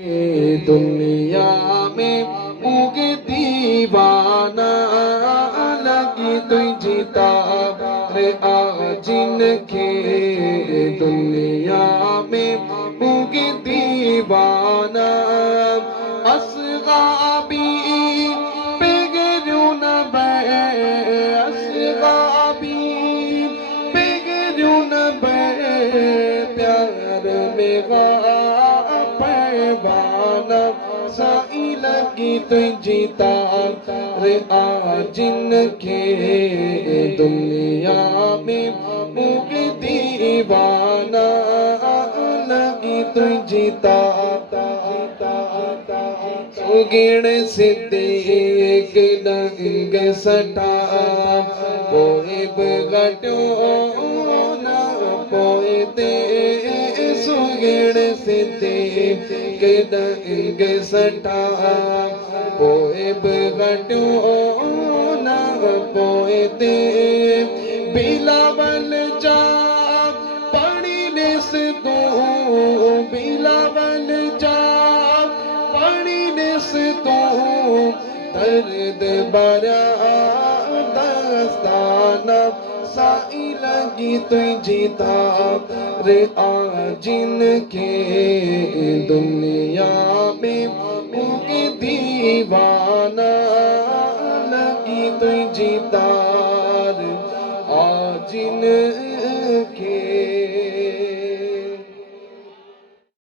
दुनिया में उगे दीवाना लगी तुझी रे आजिन के दुनिया में उगे दीवाना असगाबी पेगरुन असगाबी पेगरुन प्यार में साई लगी तुझी रे आजिन के दुनिया में उगे दीवाना लगी तुझी सुगिण सिद्दीक लंग सटा पोए बगटो ना पोए ते सुगिण सिद्दीक लंग सटा पोए बगटो ना पोए ते बिलावल जा पड़ी निस दो बिलावल जा दर्द बरा दस्ताना साई लगी तुझी रे आजिन के दुनिया में उगे दीवाना लगी तुझी आजिन